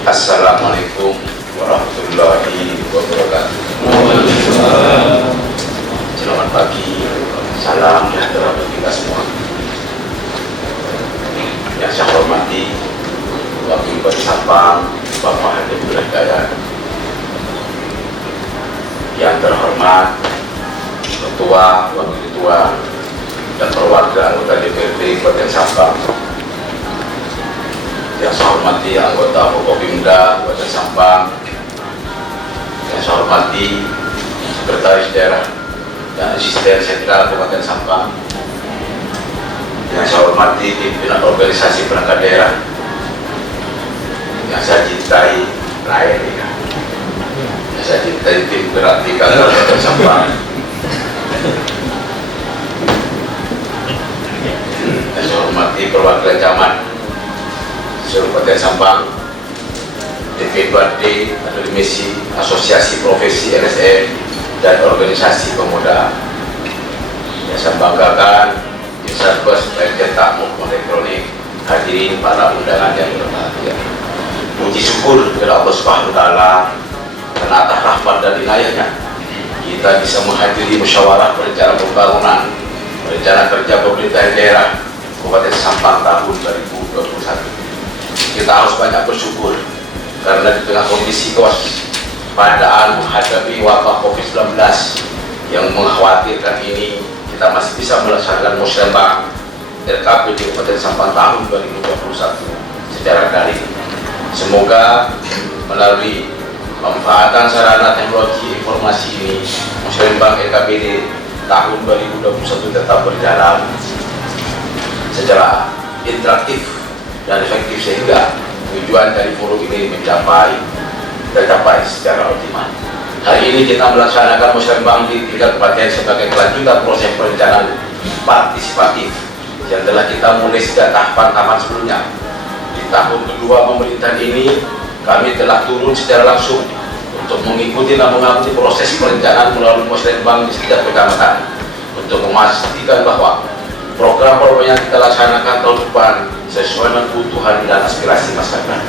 Assalamualaikum warahmatullahi wabarakatuh. Selamat pagi, salam sejahtera bagi kita semua. Yang saya hormati Wakil Bupati Sampang, Bapak Hadi Hidayat. Yang terhormat Ketua, Wakil Ketua, dan perwakilan anggota DPRD Kabupaten Sampang. Yang saya hormati anggota Forkopimda Kabupaten Sampang. Yang saya hormati Sekretaris Daerah dan Asisten Sentral Kabupaten Sampang. Yang saya hormati pimpinan organisasi perangkat daerah. Yang saya cintai lain ya. Yang saya cintai tim gerak tiga Kabupaten Sampang. Yang saya hormati perwakilan camat Kabupaten Sampang, DPRD, Akademisi, Asosiasi Profesi LSM, dan organisasi pemuda. Yang saya banggakan, Satgas Pencetak Maupun Elektronik, hadirin para undangan yang berbahagia. Puji syukur kepada Allah Subhanahu wa Ta'ala karena atas rahmat dan inayahnya kita bisa menghadiri musyawarah perencanaan pembangunan rencana kerja pemerintah daerah Kabupaten Sampang tahun 2021. Kita harus banyak bersyukur karena di tengah kondisi kewaspadaan menghadapi wabah COVID-19 yang mengkhawatirkan ini, kita masih bisa melaksanakan musyawarah RKP di Kabupaten Sampang tahun 2021 secara daring. Semoga melalui pemanfaatan sarana teknologi informasi ini, musyawarah RKPD tahun 2021 tetap berjalan secara interaktif dan efektif sehingga tujuan dari forum ini tercapai secara optimal. Hari ini kita melaksanakan musyawarah di tingkat kabupaten sebagai kelanjutan proses perencanaan partisipatif yang telah kita mulai sejak tahapan sebelumnya. Di tahun kedua pemerintahan ini, kami telah turun secara langsung untuk mengikuti dan mengikuti proses perencanaan melalui musyawarah di setiap kecamatan untuk memastikan bahwa program-program yang kita laksanakan tahun depan sesuai dengan kebutuhan dan aspirasi masyarakat.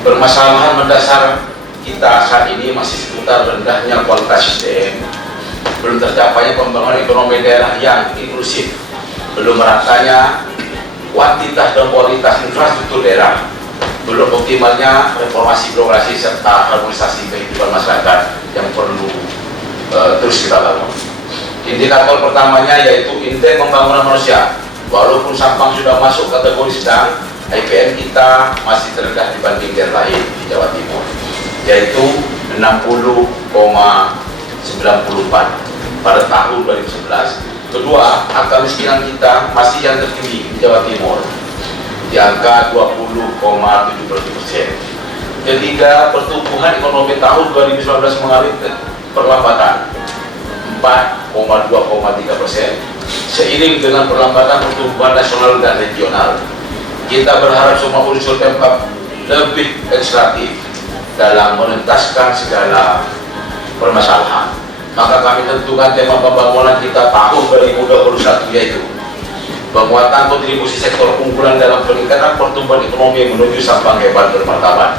Permasalahan mendasar kita saat ini masih seputar rendahnya kualitas SDM, belum tercapainya pembangunan ekonomi daerah yang inklusif, belum meratanya kuantitas dan kualitas infrastruktur daerah, belum optimalnya reformasi birokrasi serta harmonisasi kehidupan masyarakat yang perlu terus kita bangun. Indikator pertamanya yaitu indeks pembangunan manusia. Walaupun Sampang sudah masuk kategori sedang, IPM kita masih terendah dibanding daerah lain di Jawa Timur, yaitu 60,94 pada tahun 2011. Kedua, angka kemiskinan kita masih yang tertinggi di Jawa Timur, di angka 20,70%. Ketiga, pertumbuhan ekonomi tahun 2019 mengalami perlambatan 4,2,3%. Seiring dengan perlambatan pertumbuhan nasional dan regional, kita berharap semua unsur Pemkab lebih ekstratif dalam menuntaskan segala permasalahan. Maka kami tentukan tema pembangunan kita tahun 2021 yaitu penguatan kontribusi sektor unggulan dalam peningkatan pertumbuhan ekonomi menuju Sampang hebat bermartabat,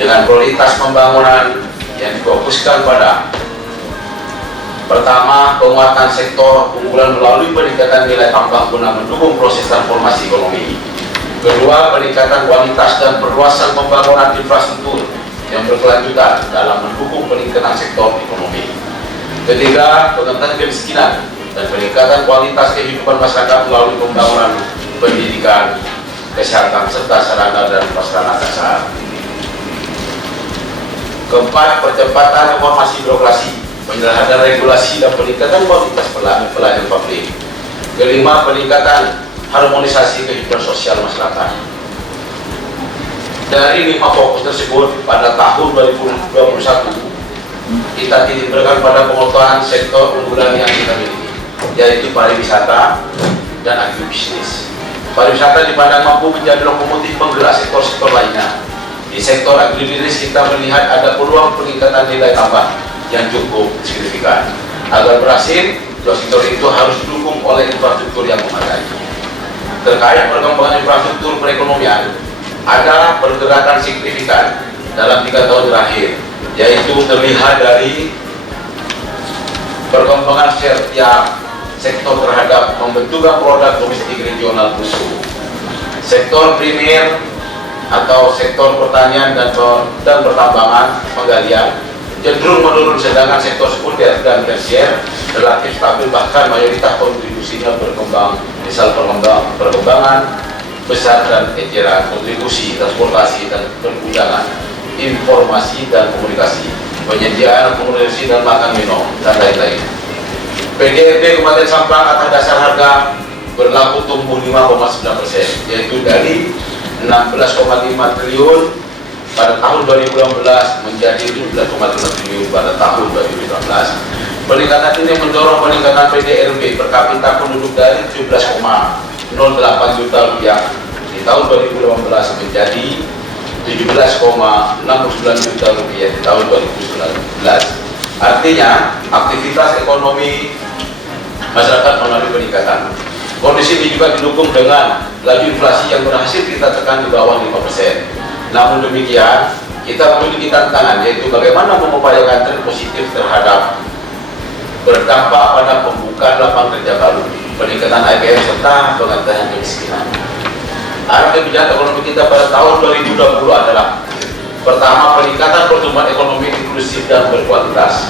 dengan prioritas pembangunan yang difokuskan pada: pertama, penguatan sektor unggulan melalui peningkatan nilai tambah guna mendukung proses transformasi ekonomi. Kedua, peningkatan kualitas dan perluasan pembangunan infrastruktur yang berkelanjutan dalam mendukung peningkatan sektor ekonomi. Ketiga, pengentasan kemiskinan dan peningkatan kualitas kehidupan masyarakat melalui pembangunan pendidikan, kesehatan, serta sarana dan prasarana dasar. Keempat, percepatan reformasi birokrasi, penyederhanaan regulasi dan peningkatan kualitas pelayanan publik. Kelima, peningkatan harmonisasi kehidupan sosial masyarakat. Dari 5 fokus tersebut, pada tahun 2021 kita titikkan pada penguatan sektor unggulan yang kita miliki, yaitu pariwisata dan agribisnis. Pariwisata dipandang mampu menjadi lokomotif penggerak sektor-sektor lainnya. Di sektor agribisnis kita melihat ada peluang peningkatan nilai tambah yang cukup signifikan. Agar berhasil, dua sektor itu harus didukung oleh infrastruktur yang memadai. terkait perkembangan infrastruktur perekonomian adalah pergerakan signifikan dalam 3 tahun terakhir, yaitu terlihat dari perkembangan setiap sektor terhadap pembentukan produk domestik regional bruto. Sektor primer atau sektor pertanian dan pertambangan penggalian cenderung menurun, sedangkan sektor sekunder dan tersier relatif stabil, bahkan mayoritas kontribusinya berkembang. Misal perkembangan besar dan eceran, kontribusi, transportasi dan pergudangan, informasi dan komunikasi, penyediaan akomodasi dan makan minum, dan lain-lain. PDRB Kabupaten Sampang atas dasar harga berlaku tumbuh 5,9%, yaitu dari 16,5 triliun pada tahun 2016 menjadi 17,5 triliun pada tahun 2019. Peningkatan ini mendorong peningkatan PDRB per kapita penduduk dari 17,08 juta rupiah di tahun 2018 menjadi 17,69 juta rupiah di tahun 2019. Artinya, aktivitas ekonomi masyarakat mengalami peningkatan. Kondisi ini juga didukung dengan laju inflasi yang berhasil kita tekan di bawah 5%. Namun demikian, kita memiliki tantangan, yaitu bagaimana mengupayakan tren positif terhadap berdampak pada pembukaan lapangan kerja baru, peningkatan IPM serta pengentasan kemiskinan. Arah kebijakan ekonomi kita pada tahun 2020 adalah: pertama, peningkatan pertumbuhan ekonomi inklusif dan berkualitas.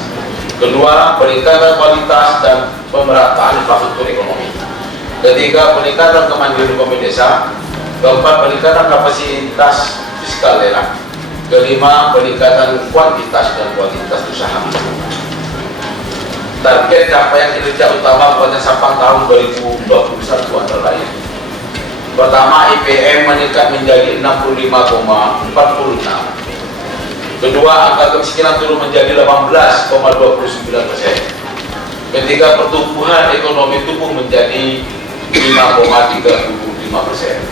Kedua, peningkatan kualitas dan pemerataan infrastruktur ekonomi. Ketiga, peningkatan kemandirian pemerintah desa. Keempat, peningkatan kapasitas fiskal daerah. Kelima, peningkatan kuantitas dan kualitas usaha. Target capaian kinerja utama Kabupaten Sampang tahun 2021 antara lain: pertama, IPM meningkat menjadi 65,46. Kedua, angka kemiskinan turun menjadi 18,29%. Ketiga, pertumbuhan ekonomi tumbuh menjadi 5,35%.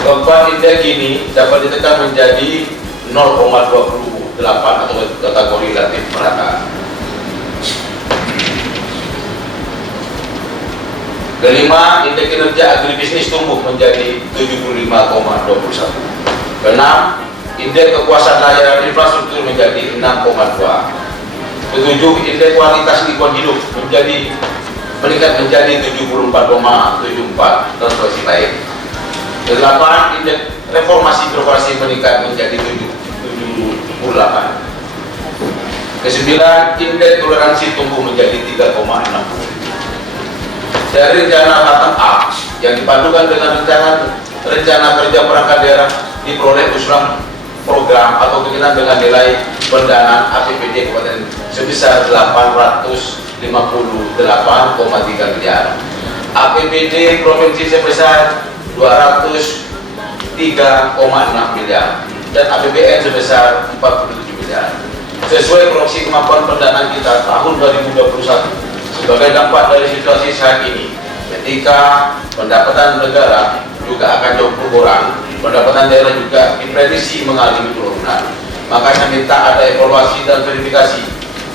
Keempat, indeks Gini dapat ditekan menjadi 0,28 atau kategori relatif merata. Kelima, indeks kinerja agribisnis tumbuh menjadi 75,21. Keenam, indeks kepuasan layanan infrastruktur menjadi 6,2. Ketujuh, indeks kualitas lingkungan hidup meningkat menjadi 74,74 dan seterusnya lain. Kedelapan, indeks reformasi birokrasi meningkat menjadi 78. Kesembilan, indeks toleransi tumbuh menjadi 3,60. Dari rencana bottom up yang dipadukan dengan rencana kerja perangkat daerah diperoleh usulan program atau kegiatan dengan nilai pendanaan APBD Kabupaten sebesar 858,3 miliar, APBD provinsi sebesar 203,6 miliar, dan APBN sebesar 47 miliar. Sesuai proyeksi kemampuan pendanaan kita tahun 2021 sebagai dampak dari situasi saat ini, ketika pendapatan negara juga akan jauh berkurang, pendapatan daerah juga diprediksi mengalami penurunan. Maka saya minta ada evaluasi dan verifikasi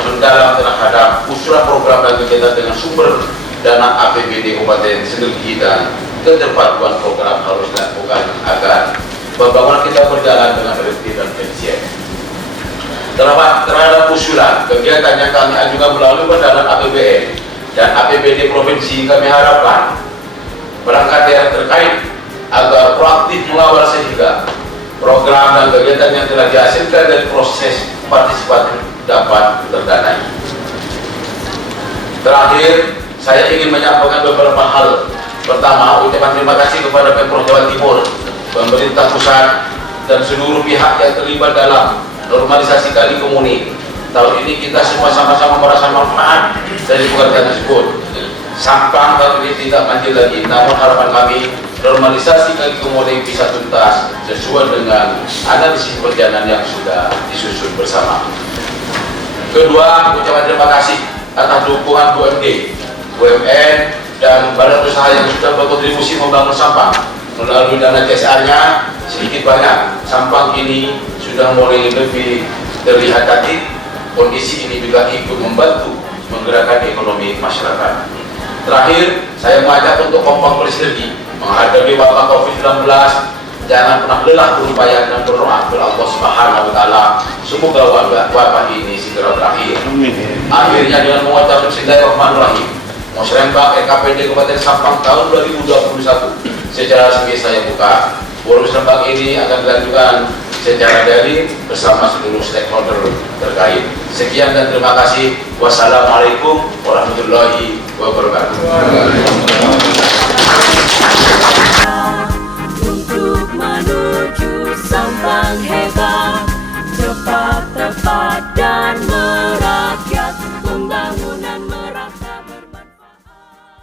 mendalam terhadap usulan program dan kegiatan dengan sumber dana APBD Kabupaten Sinergi dan keterpaduan program harus dilakukan agar pembangunan kita berjalan dengan efektif dan efisien. Terhadap usulan kegiatan yang kami ajukan melalui pendanaan APBN dan APBD provinsi, kami harapkan perangkat daerah terkait agar proaktif mengawal sehingga program dan kegiatan yang telah dihasilkan dari proses partisipatif dapat terdanai. Terakhir, saya ingin menyampaikan beberapa hal. Pertama, ucapan terima kasih kepada Pemprov Jawa Timur, pemerintah pusat, dan seluruh pihak yang terlibat dalam normalisasi Kali Kemuning. Tahun ini kita semua sama-sama merasa manfaat dari pekerjaan tersebut. Sampang tahun ini tidak banjir lagi, namun harapan kami normalisasi Kali Kemuning bisa tuntas sesuai dengan analisis perjalanan yang sudah disusun bersama. Kedua, ucapan terima kasih atas dukungan BUMD, BUMN, dan badan usaha yang sudah berkontribusi membangun Sampang. Melalui dana CSR-nya sedikit banyak, Sampang ini sudah mulai lebih terlihat cantik. Kondisi ini juga ikut membantu menggerakkan ekonomi masyarakat. Terakhir, saya mengajak untuk kompak bersinergi menghadapi wabah COVID-19. Jangan pernah lelah berupaya dan berdoa kepada Allah Subhanahu wa Ta'ala. Semoga wabah ini segera berakhir. Akhirnya dengan mengucap Bismillahirrahmanirrahim, Musrembang RKPD Kabupaten Sampang tahun 2021 secara resmi saya buka. Forum Musrembang ini akan dilanjutkan secara daring bersama seluruh stakeholder terkait. Sekian dan terima kasih. Wassalamualaikum warahmatullahi wabarakatuh.